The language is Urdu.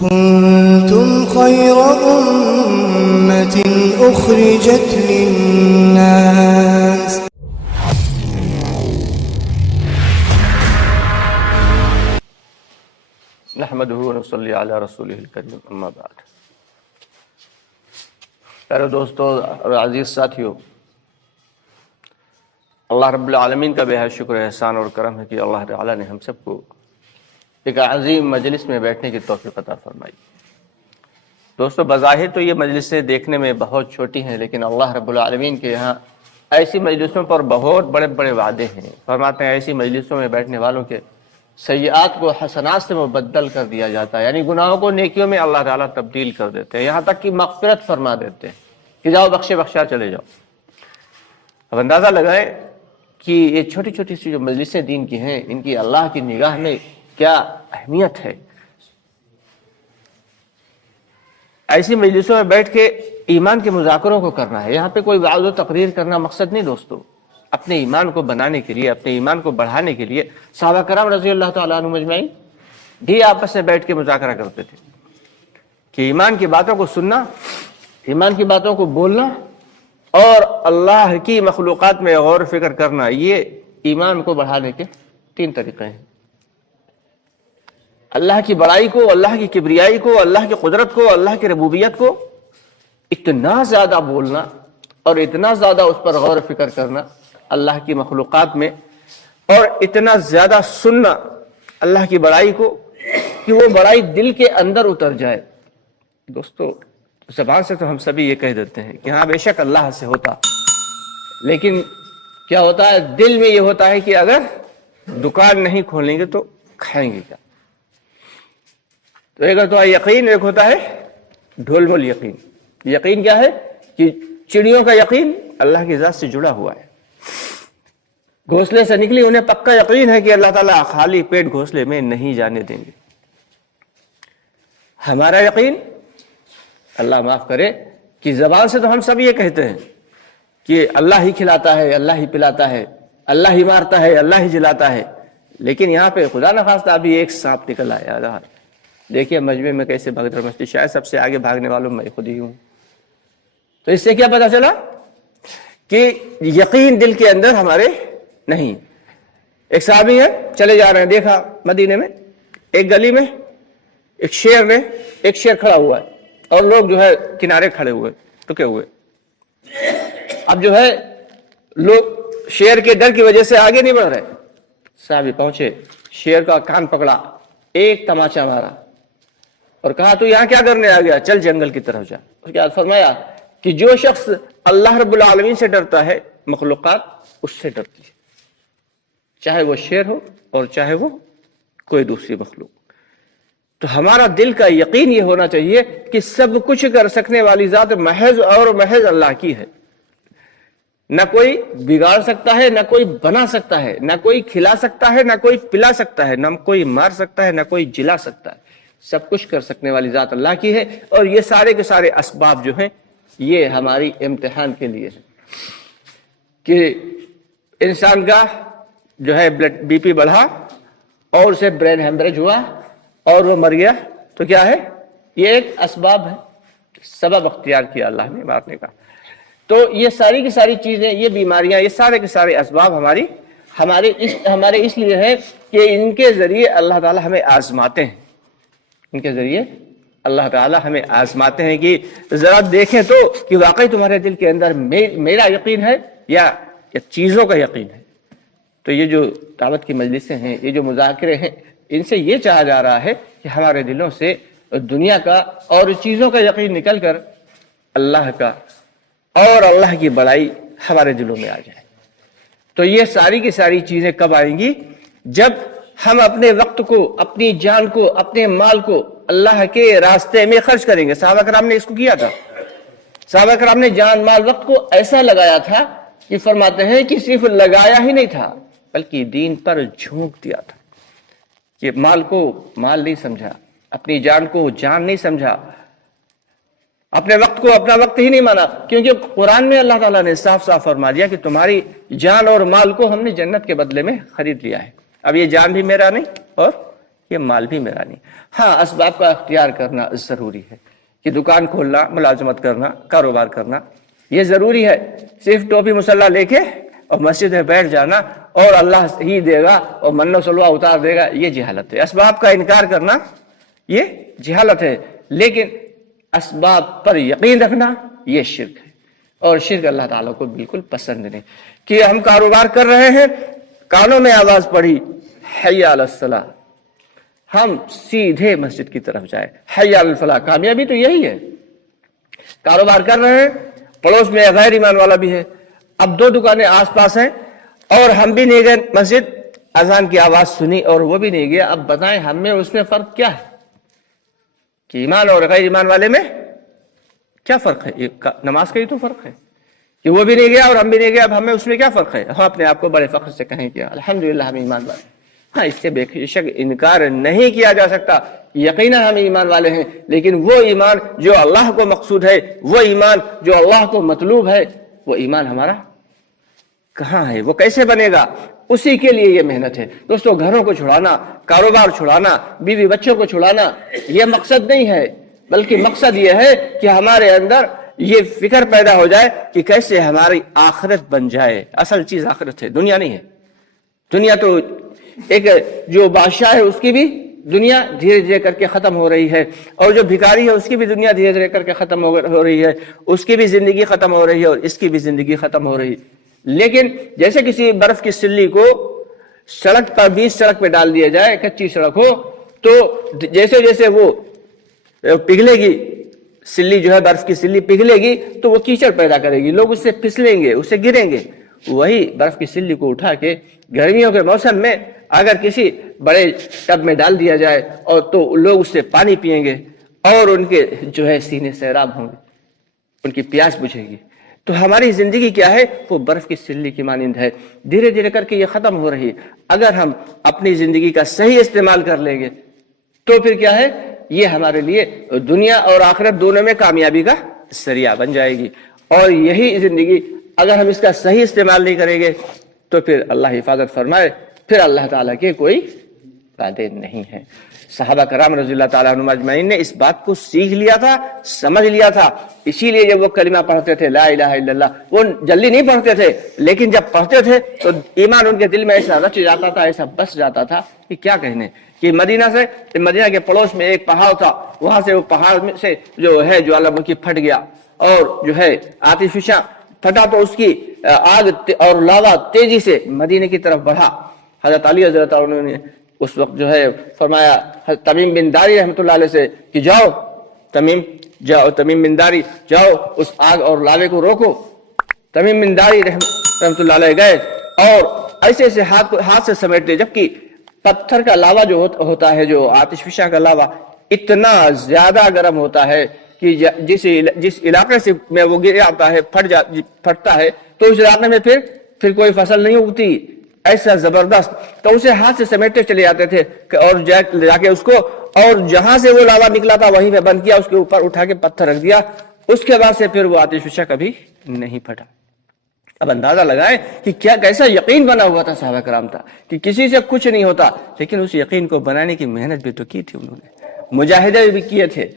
كنتم خير أمة أخرجت للناس نحمدہ ونصلی علی رسولہ الکریم، اما بعد۔ پیارے دوستو اور عزیز ساتھیو، اللہ رب العالمین کا بے حد شکر احسان اور کرم ہے کہ اللہ تعالیٰ نے ہم سب کو ایک عظیم مجلس میں بیٹھنے کی توفیق عطا فرمائی۔ دوستو، بظاہر تو یہ مجلسیں دیکھنے میں بہت چھوٹی ہیں، لیکن اللہ رب العالمین کے یہاں ایسی مجلسوں پر بہت بڑے بڑے وعدے ہیں۔ فرماتے ہیں ایسی مجلسوں میں بیٹھنے والوں کے سیئات کو حسنات سے مبدل کر دیا جاتا ہے، یعنی گناہوں کو نیکیوں میں اللہ تعالیٰ تبدیل کر دیتے ہیں، یہاں تک کہ مغفرت فرما دیتے ہیں کہ جاؤ بخشا چلے جاؤ۔ اب اندازہ لگائیں کہ یہ چھوٹی چھوٹی سی جو مجلسیں دین کی ہیں، ان کی اللہ کی نگاہ میں کیا اہمیت ہے۔ ایسی مجلسوں میں بیٹھ کے ایمان کے مذاکروں کو کرنا ہے، یہاں پہ کوئی وعظ و تقریر کرنا مقصد نہیں دوستو۔ اپنے ایمان کو بنانے کے لیے، اپنے ایمان کو بڑھانے کے لیے صحابہ کرام رضی اللہ تعالیٰ عنہ مجمعین بھی آپس میں بیٹھ کے مذاکرہ کرتے تھے کہ ایمان کی باتوں کو سننا، ایمان کی باتوں کو بولنا اور اللہ کی مخلوقات میں غور و فکر کرنا، یہ ایمان کو بڑھانے کے 3 طریقے ہیں۔ اللہ کی بڑائی کو، اللہ کی کبریائی کو، اللہ کی قدرت کو، اللہ کی ربوبیت کو اتنا زیادہ بولنا اور اتنا زیادہ اس پر غور و فکر کرنا اللہ کی مخلوقات میں، اور اتنا زیادہ سننا اللہ کی بڑائی کو کہ وہ بڑائی دل کے اندر اتر جائے۔ دوستو، زبان سے تو ہم سبھی یہ کہہ دیتے ہیں کہ ہاں بے شک اللہ سے ہوتا، لیکن کیا ہوتا ہے دل میں؟ یہ ہوتا ہے کہ اگر دکان نہیں کھولیں گے تو کھائیں گے کیا؟ تو ایک ہوتا ہے یقین، ایک ہوتا ہے ڈھول مول یقین۔ یقین کیا ہے کہ چڑیوں کا یقین اللہ کی ذات سے جڑا ہوا ہے، گھونسلے سے نکلی انہیں پکا یقین ہے کہ اللہ تعالیٰ خالی پیٹ گھونسلے میں نہیں جانے دیں گے۔ ہمارا یقین، اللہ معاف کرے کہ زبان سے تو ہم سب یہ کہتے ہیں کہ اللہ ہی کھلاتا ہے، اللہ ہی پلاتا ہے، اللہ ہی مارتا ہے، اللہ ہی جلاتا ہے، لیکن یہاں پہ خدا نخواستہ ابھی ایک سانپ نکل آیا۔ دیکھیے مجمع میں کیسے بھگ رہا مسجد، شاید سب سے آگے بھاگنے والوں میں خود ہی ہوں۔ تو اس سے کیا پتا چلا کہ یقین دل کے اندر ہمارے نہیں۔ ایک صحابی ہے، چلے جا رہے ہیں، دیکھا مدینے میں ایک گلی میں ایک شیر کھڑا ہوا ہے اور لوگ جو ہے کنارے کھڑے ہوئے، رکے ہوئے۔ اب جو ہے لوگ شیر کے ڈر کی وجہ سے آگے نہیں بڑھ رہے۔ صحابی پہنچے، شیر کا کان پکڑا، ایک تماچا مارا اور کہا تو یہاں کیا کرنے آ گیا؟ چل جنگل کی طرف جا۔ اس کے بعد فرمایا کہ جو شخص اللہ رب العالمین سے ڈرتا ہے، مخلوقات اس سے ڈرتی ہے، چاہے وہ شیر ہو اور چاہے وہ کوئی دوسری مخلوق۔ تو ہمارا دل کا یقین یہ ہونا چاہیے کہ سب کچھ کر سکنے والی ذات محض اور محض اللہ کی ہے، نہ کوئی بگاڑ سکتا ہے، نہ کوئی بنا سکتا ہے، نہ کوئی کھلا سکتا ہے، نہ کوئی پلا سکتا ہے، نہ کوئی مار سکتا ہے، نہ کوئی جلا سکتا ہے۔ سب کچھ کر سکنے والی ذات اللہ کی ہے، اور یہ سارے کے سارے اسباب جو ہیں یہ ہماری امتحان کے لیے ہے کہ انسان کا جو ہے بی پی بڑھا اور اسے برین ہیمریج ہوا اور وہ مر گیا، تو کیا ہے؟ یہ ایک اسباب ہے، سبب اختیار کیا اللہ نے مارنے کا۔ تو یہ ساری کی ساری چیزیں، یہ بیماریاں، یہ سارے کے سارے اسباب ہمارے اس لیے ہیں کہ ان کے ذریعے اللہ تعالیٰ ہمیں آزماتے ہیں، ان کے ذریعے اللہ تعالیٰ ہمیں آزماتے ہیں کہ ذرا دیکھیں تو کہ واقعی تمہارے دل کے اندر میرا یقین ہے یا چیزوں کا یقین ہے۔ تو یہ جو دعوت کی مجلسیں ہیں، یہ جو مذاکرے ہیں، ان سے یہ چاہا جا رہا ہے کہ ہمارے دلوں سے دنیا کا اور چیزوں کا یقین نکل کر اللہ کا اور اللہ کی بڑائی ہمارے دلوں میں آ جائے۔ تو یہ ساری کی ساری چیزیں کب آئیں گی؟ جب ہم اپنے وقت کو، اپنی جان کو، اپنے مال کو اللہ کے راستے میں خرچ کریں گے۔ صحابہ کرام نے اس کو کیا تھا۔ صحابہ کرام نے جان، مال، وقت کو ایسا لگایا تھا کہ فرماتے ہیں کہ صرف لگایا ہی نہیں تھا بلکہ دین پر جھونک دیا تھا، کہ مال کو مال نہیں سمجھا، اپنی جان کو جان نہیں سمجھا، اپنے وقت کو اپنا وقت ہی نہیں مانا، کیونکہ قرآن میں اللہ تعالیٰ نے صاف صاف فرما دیا کہ تمہاری جان اور مال کو ہم نے جنت کے بدلے میں خرید لیا ہے۔ اب یہ جان بھی میرا نہیں اور یہ مال بھی میرا نہیں. ہاں اسباب کا اختیار کرنا ضروری ہے کہ دکان کھولنا، ملازمت کرنا، کاروبار کرنا یہ ضروری ہے. صرف ٹوپی مسلح لے کے اور مسجد میں بیٹھ جانا اور اللہ ہی دے گا اور من و سلوہ اتار دے گا، یہ جہالت ہے. اسباب کا انکار کرنا یہ جہالت ہے، لیکن اسباب پر یقین رکھنا یہ شرک ہے، اور شرک اللہ تعالیٰ کو بالکل پسند نہیں. کہ ہم کاروبار کر رہے ہیں، کانوں میں آواز پڑی حی علی الصلاۃ، ہم سیدھے مسجد کی طرف جائیں، حی علی الفلاح. کامیابی تو یہی ہے. کاروبار کر رہے ہیں، پڑوس میں غیر ایمان والا بھی ہے، اب 2 دکانیں آس پاس ہیں اور ہم بھی نہیں گئے مسجد، اذان کی آواز سنی اور وہ بھی نہیں گیا. اب بتائیں ہم میں اس میں فرق کیا ہے؟ کہ ایمان اور غیر ایمان والے میں کیا فرق ہے؟ نماز کا ہی تو فرق ہے کہ وہ بھی نہیں گیا اور ہم بھی نہیں گیا. اب ہمیں اس میں کیا فرق ہے؟ ہم اپنے آپ کو بڑے فخر سے کہیں کہ الحمدللہ ہم ایمان والے. ہاں اس سے بے شک انکار نہیں کیا جا سکتا، یقیناً ہم ایمان والے ہیں، لیکن وہ ایمان جو اللہ کو مقصود ہے، وہ ایمان جو اللہ کو مطلوب ہے، وہ ایمان ہمارا کہاں ہے؟ وہ کیسے بنے گا؟ اسی کے لیے یہ محنت ہے دوستو. گھروں کو چھڑانا، کاروبار چھڑانا، بیوی بچوں کو چھڑانا یہ مقصد نہیں ہے، بلکہ مقصد یہ ہے کہ ہمارے اندر یہ فکر پیدا ہو جائے کہ کیسے ہماری آخرت بن جائے. اصل چیز آخرت ہے، دنیا نہیں ہے. دنیا تو ایک جو بادشاہ ہے اس کی بھی دنیا دھیرے دھیرے کر کے ختم ہو رہی ہے، اور جو بھکاری ہے اس کی بھی دنیا دھیرے دھیرے کر کے ختم ہو رہی ہے، اس کی بھی زندگی ختم ہو رہی ہے اور اس کی بھی زندگی ختم ہو رہی ہے. لیکن جیسے کسی برف کی سلی کو سڑک پر 20 سڑک پہ ڈال دیا جائے، کچی سڑک ہو، تو جیسے جیسے وہ پگھلے گی سلی، جو ہے برف کی سلی پگھلے گی تو وہ کیچڑ پیدا کرے گی، لوگ اس سے پھسلیں گے، اس سے گریں گے. وہی برف کی سلی کو اٹھا کے گرمیوں کے موسم میں اگر کسی بڑے ٹب میں ڈال دیا جائے اور تو لوگ اس سے پانی پیئیں گے اور ان کے جو ہے سینے سیراب ہوں گے، ان کی پیاس بجھے گی. تو ہماری زندگی کیا ہے؟ وہ برف کی سلی کی مانند ہے، دھیرے دھیرے کر کے یہ ختم ہو رہی ہے. اگر ہم اپنی زندگی کا صحیح استعمال کر لیں گے تو پھر کیا ہے؟ یہ ہمارے لیے دنیا اور آخرت دونوں میں کامیابی کا ذریعہ بن جائے گی. اور یہی زندگی اگر ہم اس کا صحیح استعمال نہیں کریں گے تو پھر اللہ حفاظت فرمائے، پھر اللہ تعالیٰ کے کوئی وعدے نہیں ہیں. صحابہ کرام رضی اللہ تعالیٰ عنہم اجمعین نے اس بات کو سیکھ لیا تھا، سمجھ لیا تھا. اسی لیے جب وہ کلمہ پڑھتے تھے لا الہ الا اللہ، وہ جلدی نہیں پڑھتے تھے، لیکن جب پڑھتے تھے تو ایمان ان کے دل میں ایسا رچ جاتا تھا، ایسا بس جاتا تھا کہ کیا کہنے. کہ مدینہ کے پڑوس میں ایک پہاڑ تھا، وہاں سے وہ پہاڑ میں سے جو ہے جوالا مکھی پھٹ گیا اور جو ہے آتش فشاں پھٹا تو اس کی آگ اور لاوا تیزی سے مدینے کی طرف بڑھا. حضرت علی رضی اللہ عنہ نے اس وقت جو ہے فرمایا حضرت تمیم بن داری رحمۃ اللہ علیہ سے کہ جاؤ تمیم بن داری جاؤ اس آگ اور لاوے کو روکو. تمیم بن داری رحمۃ اللہ علیہ گئے اور ایسے ایسے ہاتھ سے سمیٹتے، جبکہ پتھر کا لاوا جو ہوتا ہے، جو آتش فشاں کا لاوا اتنا زیادہ گرم ہوتا ہے کہ جس علاقے سے میں وہ گر آتا ہے پھٹتا ہے تو اس علاقے میں پھر کوئی فصل نہیں اگتی، ایسا زبردست. تو اسے ہاتھ سے سمیٹتے چلے جاتے تھے اور جا کے اس کو، اور جہاں سے وہ لاوا نکلا تھا وہیں پہ بند کیا، اس کے اوپر اٹھا کے پتھر رکھ دیا. اس کے بعد سے پھر وہ آتش فشاں کبھی نہیں پھٹا. اب اندازہ لگائیں کہ کیسا یقین بنا ہوا تھا صحابہ کرام تھا کہ کسی سے کچھ نہیں ہوتا، لیکن اس یقین کو بنانے کی محنت بھی تو کی تھی انہوں نے، مجاہدے بھی کیے تھے.